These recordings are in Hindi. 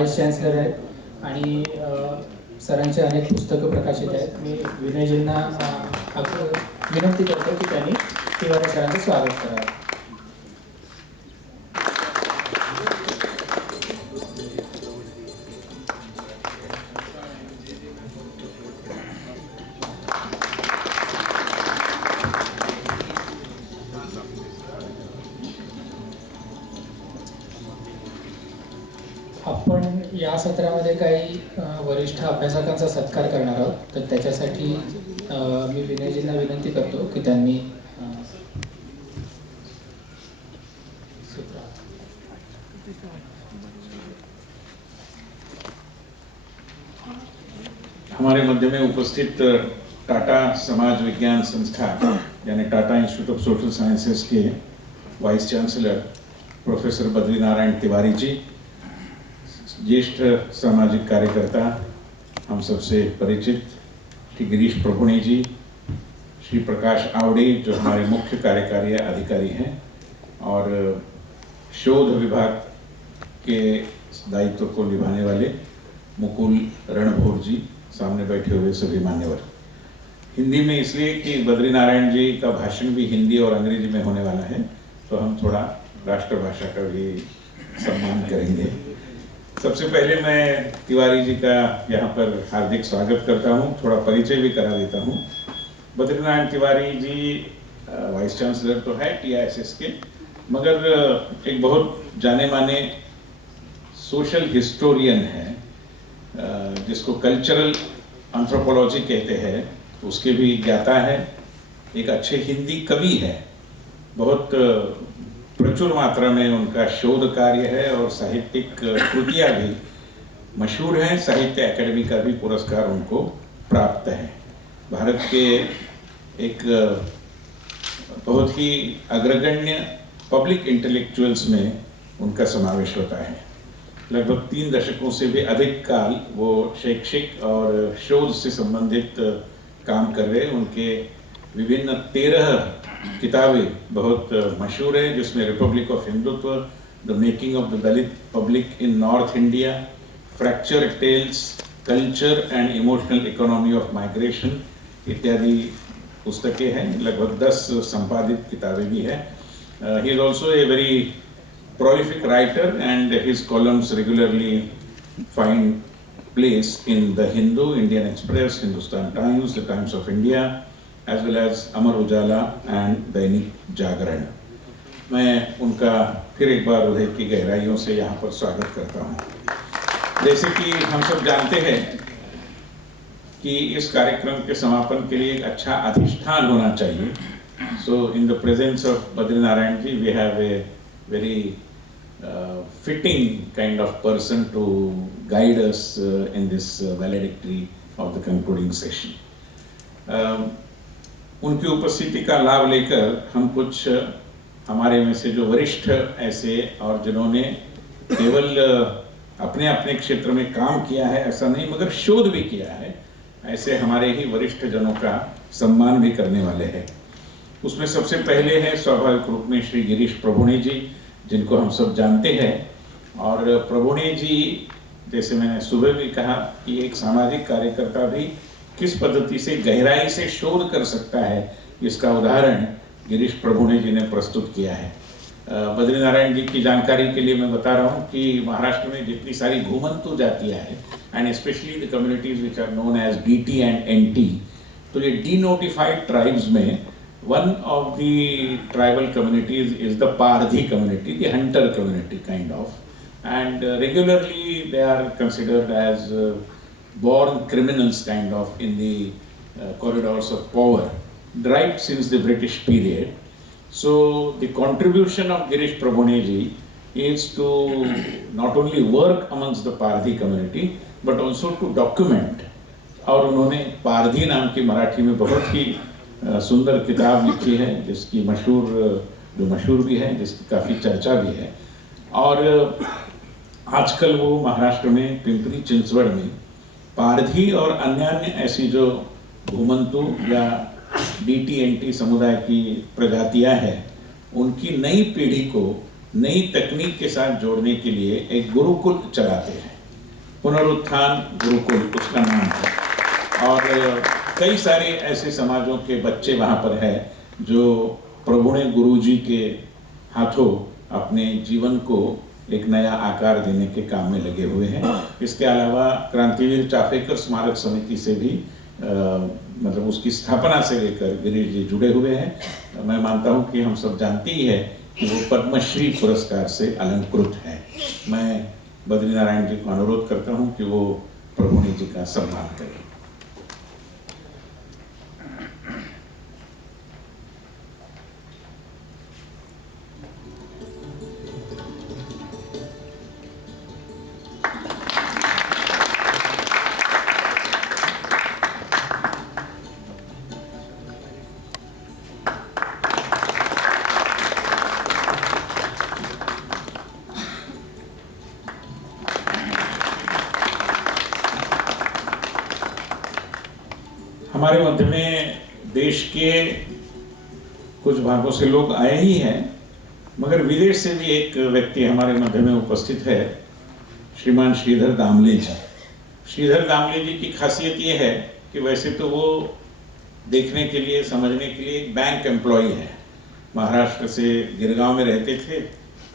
व्हाईस चान्सलर आहेत आणि सरांचे अनेक पुस्तकं प्रकाशित आहेत. मी विनयजींना विनंती करतो की त्यांनी तिवारी सरांचं स्वागत करावं. आपण या सत्रामध्ये काही वरिष्ठ अभ्यासकांचा सत्कार करणार आहोत, तर त्याच्यासाठी मी विनयजींना विनंती करतो की त्यांनी हमारे मध्य में उपस्थित टाटा समाज विज्ञान संस्था यानी Tata institute of social sciences के vice chancellor professor Badrinarayan Tiwari ji, ज्येष्ठ सामाजिक कार्यकर्ता हम सबसे परिचित श्री गिरीश प्रभुणे जी, श्री प्रकाश आवड़े जो हमारे मुख्य कार्यकारी अधिकारी हैं और शोध विभाग के दायित्व को निभाने वाले मुकुल रणभोर जी, सामने बैठे हुए सभी मान्यवर। हिंदी में इसलिए कि बद्रीनारायण जी का भाषण भी हिंदी और अंग्रेजी में होने वाला है, तो हम थोड़ा राष्ट्रभाषा का भी सम्मान करेंगे। सबसे पहले मैं तिवारी जी का यहाँ पर हार्दिक स्वागत करता हूँ, थोड़ा परिचय भी करा देता हूँ। बद्रीनारायण तिवारी जी वाइस चांसलर तो है TISS के, मगर एक बहुत जाने माने सोशल हिस्टोरियन है, जिसको कल्चरल एंथ्रोपोलॉजी कहते हैं, उसके भी ज्ञाता है। एक अच्छे हिंदी कवि है, बहुत प्रचुर मात्रा में उनका शोध कार्य है और साहित्यिक कृतियाँ भी मशहूर हैं। साहित्य अकेडमी का भी पुरस्कार उनको प्राप्त है। भारत के एक बहुत ही अग्रगण्य पब्लिक इंटेलेक्चुअल्स में उनका समावेश होता है। लगभग 3 दशकों से भी अधिक काल वो शैक्षिक और शोध से संबंधित काम कर रहे हैं। उनके विभिन्न 13 किताबें बहुत मशहूर हैं, जिसमें republic of Hindutva, the making of the Dalit public in north India, fracture tales, culture and emotional economy of migration इत्यादि पुस्तकें हैं। लगभग 10 संपादित किताबें भी हैं। He is also a very prolific writer and his columns regularly find place in the Hindu, Indian Express, Hindustan Times, the Times of India, as well as Amar Ujala and Dainik Jagran. मैं उनका फिर एक बार हृदय की गहराइयों से यहाँ पर स्वागत करता हूँ। जैसे कि हम सब जानते हैं कि इस कार्यक्रम के समापन के लिए एक अच्छा अधिष्ठान होना चाहिए। So in the presence of Badrinarayan ji, we have a very fitting kind of person to guide us in this valedictory of the concluding session. उनकी उपस्थिति का लाभ लेकर हम कुछ हमारे में से जो वरिष्ठ ऐसे और जिन्होंने केवल अपने अपने क्षेत्र में काम किया है ऐसा नहीं, मगर शोध भी किया है, ऐसे हमारे ही वरिष्ठ जनों का सम्मान भी करने वाले हैं। उसमें सबसे पहले है स्वाभाविक रूप में श्री गिरीश प्रभुणे जी, जिनको हम सब जानते हैं। और प्रभुणे जी, जैसे मैंने सुबह भी कहा कि एक सामाजिक कार्यकर्ता भी किस पद्धति से गहराई से शोध कर सकता है, इसका उदाहरण गिरीश प्रभुणे जी ने प्रस्तुत किया है। बद्रीनारायण जी की जानकारी के लिए मैं बता रहा हूँ कि महाराष्ट्र में जितनी सारी घुमंतु जातियाँ हैं, and specially the communities which are known as DT and NT, तो ये डीनोटिफाइड ट्राइब्स में one of the tribal communities is the Pardhi community, the hunter community kind of, and regularly they are considered as born criminals kind of in the corridors of power, right since the British period. So the contribution of Girish Prabhune ji is to not only work amongst the Pardhi community but also to document. और उन्होंने पारधी नाम की मराठी में बहुत ही सुंदर किताब लिखी है, जिसकी मशहूर भी है, जिसकी काफ़ी चर्चा भी है। और आजकल वो महाराष्ट्र में पिंपरी चिंचवड़ में पारधी और अन्य ऐसी जो घुमंतु या DT NT समुदाय की प्रजातियां हैं, उनकी नई पीढ़ी को नई तकनीक के साथ जोड़ने के लिए एक गुरुकुल चलाते हैं। पुनरुत्थान गुरुकुल उसका नाम है। और कई सारे ऐसे समाजों के बच्चे वहाँ पर है जो प्रभु ने गुरु जी के हाथों अपने जीवन को एक नया आकार देने के काम में लगे हुए हैं। इसके अलावा क्रांतिवीर चाफेकर स्मारक समिति से भी मतलब उसकी स्थापना से लेकर गिरीश जी जुड़े हुए हैं। मैं मानता हूं कि हम सब जानते ही है कि वो पद्मश्री पुरस्कार से अलंकृत है। मैं बद्रीनारायण जी को अनुरोध करता हूं कि वो प्रभुनी जी का सम्मान करें। हमारे मध्य में देश के कुछ भागों से लोग आए ही हैं, मगर विदेश से भी एक व्यक्ति हमारे मध्य में उपस्थित है, श्रीमान श्रीधर दामले जी। श्रीधर दामले जी की खासियत ये है कि वैसे तो वो देखने के लिए, समझने के लिए एक बैंक एम्प्लॉई है। महाराष्ट्र से गिरगांव में रहते थे।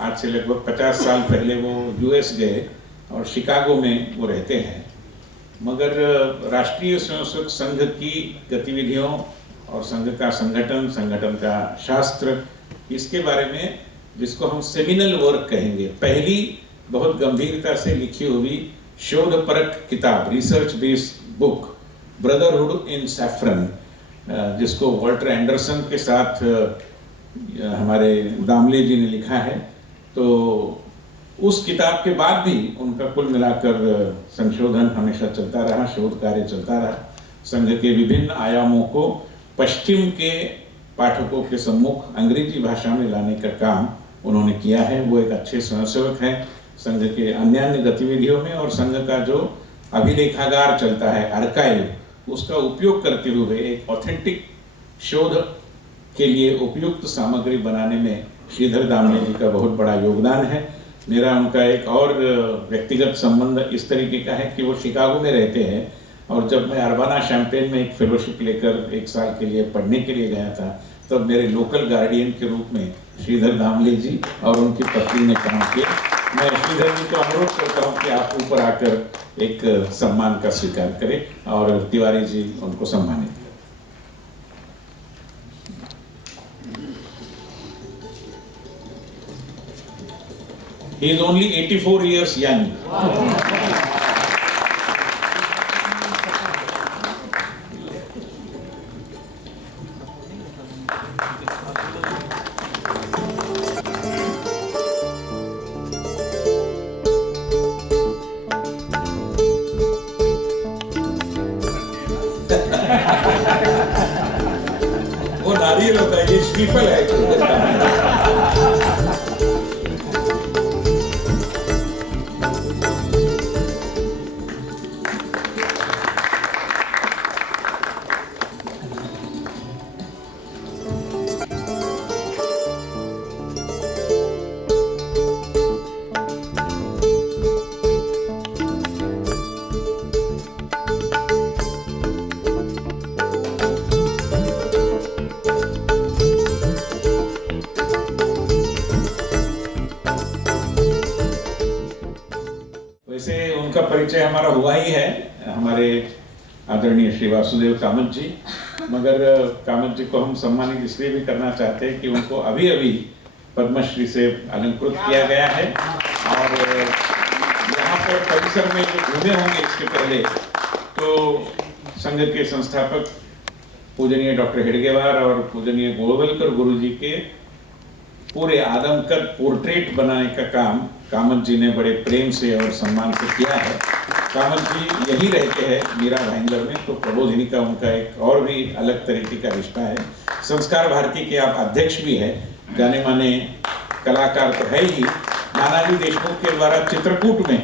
आज से लगभग 50 साल पहले वो यूएस गए और शिकागो में वो रहते हैं। मगर राष्ट्रीय स्वयंसेवक संघ की गतिविधियों और संघ का संगठन, संगठन का शास्त्र, इसके बारे में जिसको हम सेमिनल वर्क कहेंगे, पहली बहुत गंभीरता से लिखी हुई शोधपरक किताब, रिसर्च बेस्ड बुक ब्रदरहुड इन सैफरन, जिसको वॉल्टर एंडरसन के साथ हमारे दामले जी ने लिखा है। तो उस किताब के बाद भी उनका कुल मिलाकर संशोधन हमेशा चलता रहा, शोध कार्य चलता रहा। संघ के विभिन्न आयामों को पश्चिम के पाठकों के सम्मुख अंग्रेजी भाषा में लाने का काम उन्होंने किया है। वो एक अच्छे स्वयंसेवक हैं संघ के अन्य गतिविधियों में, और संघ का जो अभिलेखागार चलता है, आर्काइव, उसका उपयोग करते हुए एक ऑथेंटिक शोध के लिए उपयुक्त सामग्री बनाने में श्रीधर दामले जी का बहुत बड़ा योगदान है। मेरा उनका एक और व्यक्तिगत संबंध इस तरीके का है कि वो शिकागो में रहते हैं, और जब मैं अर्बाना शैम्पेन में एक फेलोशिप लेकर 1 साल के लिए पढ़ने के लिए गया था, तब मेरे लोकल गार्डियन के रूप में श्रीधर दामले जी और उनकी पत्नी ने काम किया। मैं श्रीधर जी को अनुरोध करता हूँ कि आप ऊपर आकर एक सम्मान का स्वीकार करें और तिवारी जी उनको सम्मानित करें। He is only 84 years young. वो नारियल होता है, ये श्रीफल है। वैसे उनका परिचय हमारा हुआ ही है, हमारे आदरणीय श्री वासुदेव कामत जी। मगर कामत जी को हम सम्मानित इसलिए भी करना चाहते हैं कि उनको अभी अभी पद्मश्री से अलंकृत किया गया है। और यहाँ पर परिसर में जो घूमे होंगे इसके पहले, तो संघ के संस्थापक पूजनीय डॉक्टर हेडगेवार और पूजनीय गोळवलकर गुरु जी के पूरे आदमकद पोर्ट्रेट बनाने का काम कामत जी ने बड़े प्रेम से और सम्मान से किया है। कामत जी यही रहते हैं मीरा भाईंदर में, तो प्रबोधिनी का उनका एक और भी अलग तरीके का रिश्ता है। संस्कार भारती के आप अध्यक्ष भी हैं, जाने माने कलाकार तो है ही। नानाजी देशमुख के द्वारा चित्रकूट में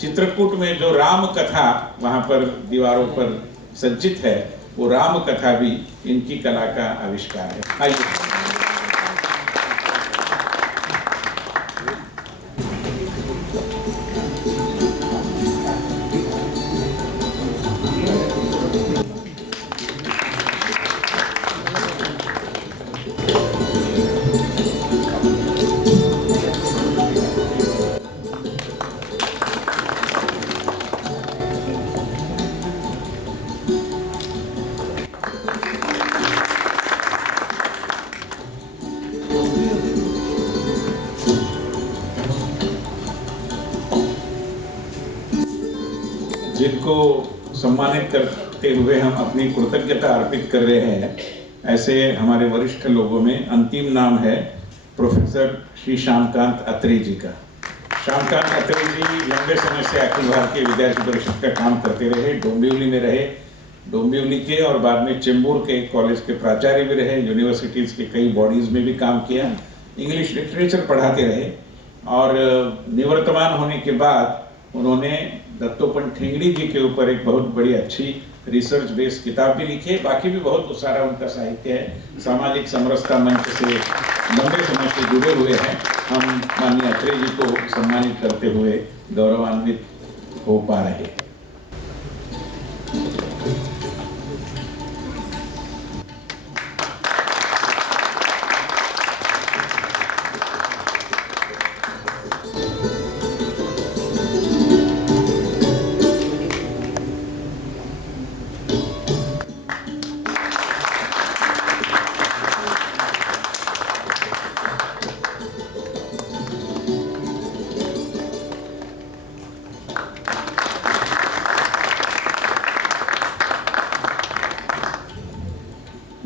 चित्रकूट में जो राम कथा वहाँ पर दीवारों पर सज्जित है, वो राम कथा भी इनकी कला का आविष्कार है। आइए। सम्मानित करते हुए हम अपनी कृतज्ञता अर्पित कर रहे हैं, ऐसे हमारे वरिष्ठ लोगों में अंतिम नाम है प्रोफेसर श्री श्यामकांत अत्रे जी का। श्यामकांत अत्रे जी लंबे समय से अखिल भारतीय विद्यार्थी परिषद का काम करते रहे, डोंबिवली में रहे, डोंबिवली के और बाद में चेंबूर के कॉलेज के प्राचार्य भी रहे, यूनिवर्सिटीज़ के कई बॉडीज़ में भी काम किया, इंग्लिश लिटरेचर पढ़ाते रहे और निवर्तमान होने के बाद उन्होंने दत्तोपंत ठेंगड़ी जी के ऊपर एक बहुत बड़ी अच्छी रिसर्च बेस्ड किताब भी लिखी है। बाकी भी बहुत सारा उनका साहित्य है। सामाजिक समरसता मंच से लंबे समय से जुड़े हुए हैं। हम माननीय अत्रे जी को सम्मानित करते हुए गौरवान्वित हो पा रहे हैं।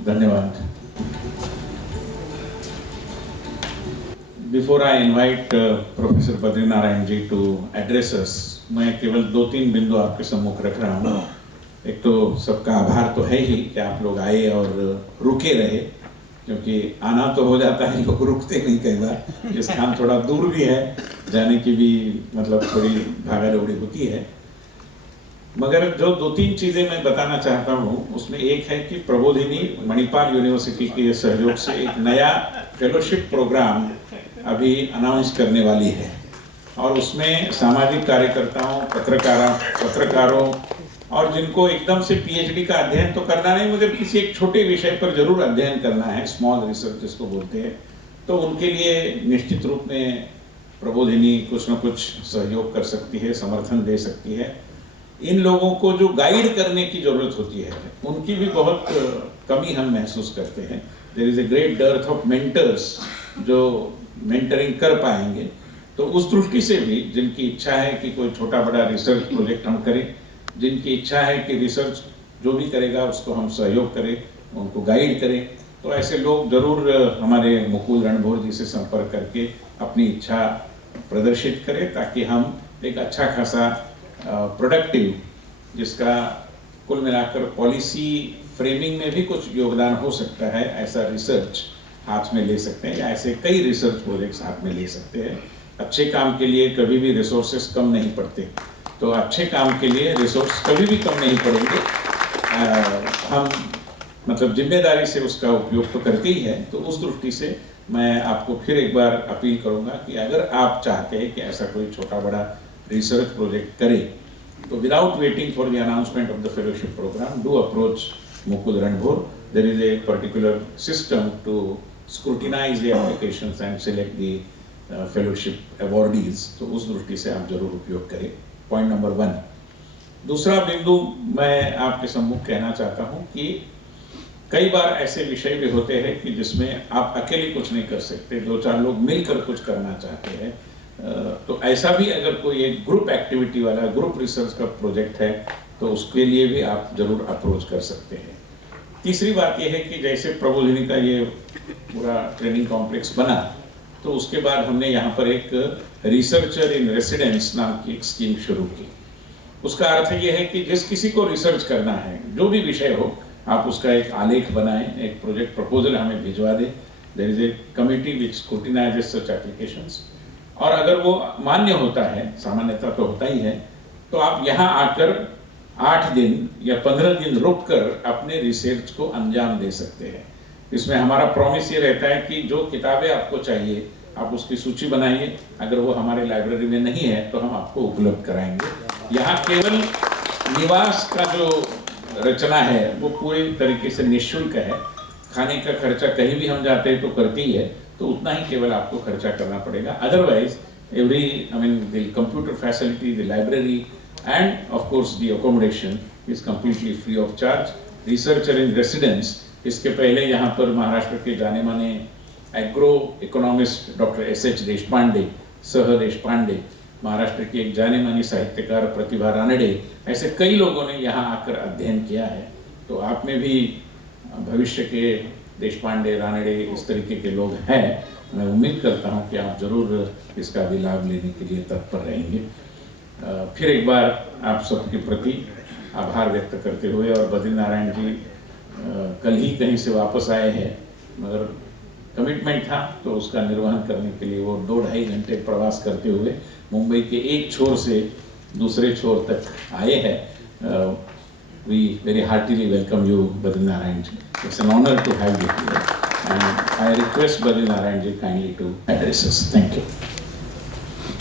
धन्यवाद। Before I invite Professor Badri Narayan ji to address us, मैं केवल 2-3 बिंदु आपके सम्मुख रख रहा हूँ। एक तो सबका आभार तो है ही कि आप लोग आए और रुके रहे, क्योंकि आना तो हो जाता है, लोग रुकते नहीं कई बार। ये स्थान थोड़ा दूर भी है, जाने की भी मतलब थोड़ी भागा दौड़ी होती है। मगर जो 2-3 चीजें मैं बताना चाहता हूँ उसमें एक है कि प्रबोधिनी मणिपाल यूनिवर्सिटी के सहयोग से एक नया फेलोशिप प्रोग्राम अभी अनाउंस करने वाली है और उसमें सामाजिक कार्यकर्ताओं, पत्रकारों और जिनको एकदम से पीएचडी का अध्ययन तो करना नहीं मगर किसी एक छोटे विषय पर जरूर अध्ययन करना है, स्मॉल रिसर्च जिसको बोलते हैं, तो उनके लिए निश्चित रूप में प्रबोधिनी कुछ न कुछ सहयोग कर सकती है, समर्थन दे सकती है। इन लोगों को जो गाइड करने की जरूरत होती है उनकी भी बहुत कमी हम महसूस करते हैं। There is a great dearth of mentors जो मेंटरिंग कर पाएंगे। तो उस दृष्टि से भी जिनकी इच्छा है कि कोई छोटा बड़ा रिसर्च प्रोजेक्ट हम करें, जिनकी इच्छा है कि रिसर्च जो भी करेगा उसको हम सहयोग करें, उनको गाइड करें, तो ऐसे लोग जरूर हमारे मुकुल रणभोर जी से संपर्क करके अपनी इच्छा प्रदर्शित करें ताकि हम एक अच्छा खासा प्रोडक्टिव, जिसका कुल मिलाकर पॉलिसी फ्रेमिंग में भी कुछ योगदान हो सकता है, ऐसा रिसर्च हाथ में ले सकते हैं या ऐसे कई रिसर्च प्रोजेक्ट्स हाथ में ले सकते हैं। अच्छे काम के लिए कभी भी रिसोर्सेस कम नहीं पड़ते, तो अच्छे काम के लिए रिसोर्स कभी भी कम नहीं पड़ेंगे। हम मतलब जिम्मेदारी से उसका उपयोग तो करते ही हैं। तो उस दृष्टि से मैं आपको फिर एक बार अपील करूंगा कि अगर आप चाहते हैं कि ऐसा कोई छोटा बड़ा रिसर्च प्रोजेक्ट करे तो without waiting for the announcement of the fellowship programme do approach Mukul Ranbhor. There is a particular system to scrutinise the applications and select the fellowship awardees. तो उस दृष्टि से आप जरूर उपयोग करें। Point number 1। दूसरा बिंदु मैं आपके सम्मुख कहना चाहता हूं कि कई बार ऐसे विषय भी होते हैं कि जिसमें आप अकेले कुछ नहीं कर सकते, 2-4 लोग मिलकर कुछ करना चाहते हैं। तो ऐसा भी अगर कोई एक ग्रुप एक्टिविटी वाला ग्रुप रिसर्च का प्रोजेक्ट है तो उसके लिए भी आप जरूर अप्रोच कर सकते हैं। तीसरी बात यह है कि जैसे प्रबोधिनी का ये पूरा ट्रेनिंग कॉम्प्लेक्स बना तो उसके बाद हमने यहाँ पर एक रिसर्चर इन रेसिडेंस नाम की एक स्कीम शुरू की। उसका अर्थ यह है कि जिस किसी को रिसर्च करना है, जो भी विषय हो, आप उसका एक आलेख बनाएं, एक प्रोजेक्ट प्रपोजल हमें भिजवा दें। There is a committee which scrutinises such applications, और अगर वो मान्य होता है, सामान्यतः तो होता ही है, तो आप यहाँ आकर 8 दिन या 15 दिन रुक कर अपने रिसर्च को अंजाम दे सकते हैं। इसमें हमारा प्रॉमिस ये रहता है कि जो किताबें आपको चाहिए आप उसकी सूची बनाइए, अगर वो हमारे लाइब्रेरी में नहीं है तो हम आपको उपलब्ध कराएंगे। यहाँ केवल निवास का जो रचना है वो पूरी तरीके से निःशुल्क है। खाने का खर्चा कहीं भी हम जाते हैं तो करती ही है, तो उतना ही केवल आपको खर्चा करना पड़ेगा। Otherwise the computer facility, the library end of course the accommodation is completely free of charge. Researcher in residence, इसके पहले यहाँ पर महाराष्ट्र के जाने माने agro economist doctor S.H. Deshpande, सह देशपांडे, महाराष्ट्र की एक जाने मानी साहित्यकार प्रतिभा रानडे, ऐसे कई लोगों ने यहाँ आकर अध्ययन किया है। तो आप में भी भविष्य के देशपांडे, रानडे, इस तरीके के लोग हैं। मैं उम्मीद करता हूँ कि आप जरूर इसका भी लाभ लेने के लिए तत्पर रहेंगे। फिर एक बार आप सबके प्रति आभार व्यक्त करते हुए, और बद्रीनारायण जी कल ही कहीं से वापस आए हैं, मगर कमिटमेंट था तो उसका निर्वहन करने के लिए वो 2-2.5 घंटे प्रवास करते हुए मुंबई के एक छोर से दूसरे छोर तक आए हैं। We very heartily welcome you Badrinarayan ji. It's an honor to have you here, and I request Badrinaran ji kindly to address us. Thank you.